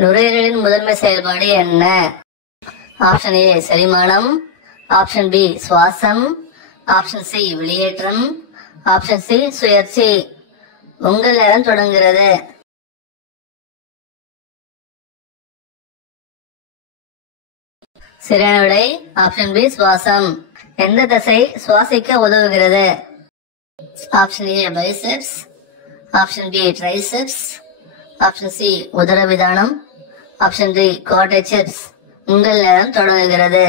நுரையீரலின் முதன்மை செயல்பாடு என்ன? ஆப்ஷன் ஏ செரிமானம், ஆப்ஷன் பி சுவாசம், ஆப்ஷன் சி வெளியேற்றம், ஆப்ஷன் சி சுழற்சி. உங்கள் நேரம் தொடங்குகிறது. சரியான விடை ஆப்ஷன் பி சுவாசம். எந்த தசை சுவாசிக்க உதவுகிறது? Option A biceps, option B triceps, option C உதரவிதானம், ஆப்ஷன் டி குவாட்ரிசெப்ஸ். உங்கள் நேரம் தொடங்குகிறது.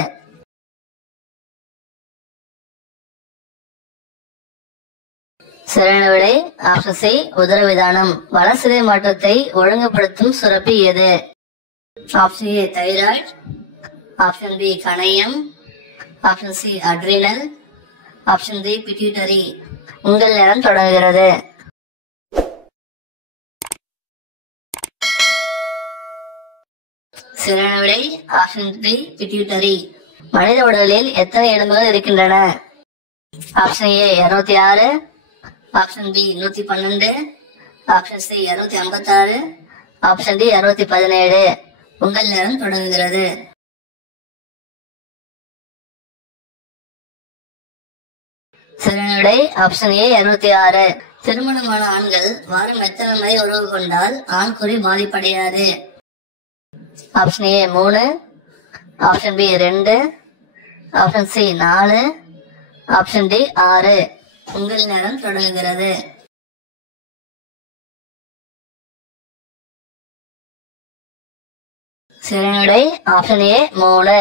சரியான விடை ஆப்ஷன் சி உதரவிதானம். வளர்சிதை மாற்றத்தை ஒழுங்குபடுத்தும் சுரப்பி எது? Option A thyroid, option B கணையம், option C adrenal, option D pituitary. உங்கள் நேரம் தொடங்குகிறது. சரியான விடை ஆப்ஷன் டி பிட்யூட்டரி. மனித உடலில் எத்தனை எலும்புகள் இருக்கின்றன? Option A 206, option B 112, option C 256, option D 217. உங்கள் நேரம் தொடங்குகிறது. சரியான விடை ஆப்ஷன் ஏ 206. திருமணமான ஆண்கள் வாரம் எத்தனை முறை உறவு கொண்டால் ஆண்குறி பாதிப்படையாது? Option A 3, option B 2, option C 4, option D 6. உங்கள் நேரம் தொடங்குகிறது. சரியான விடை ஆப்ஷன் ஏ 3.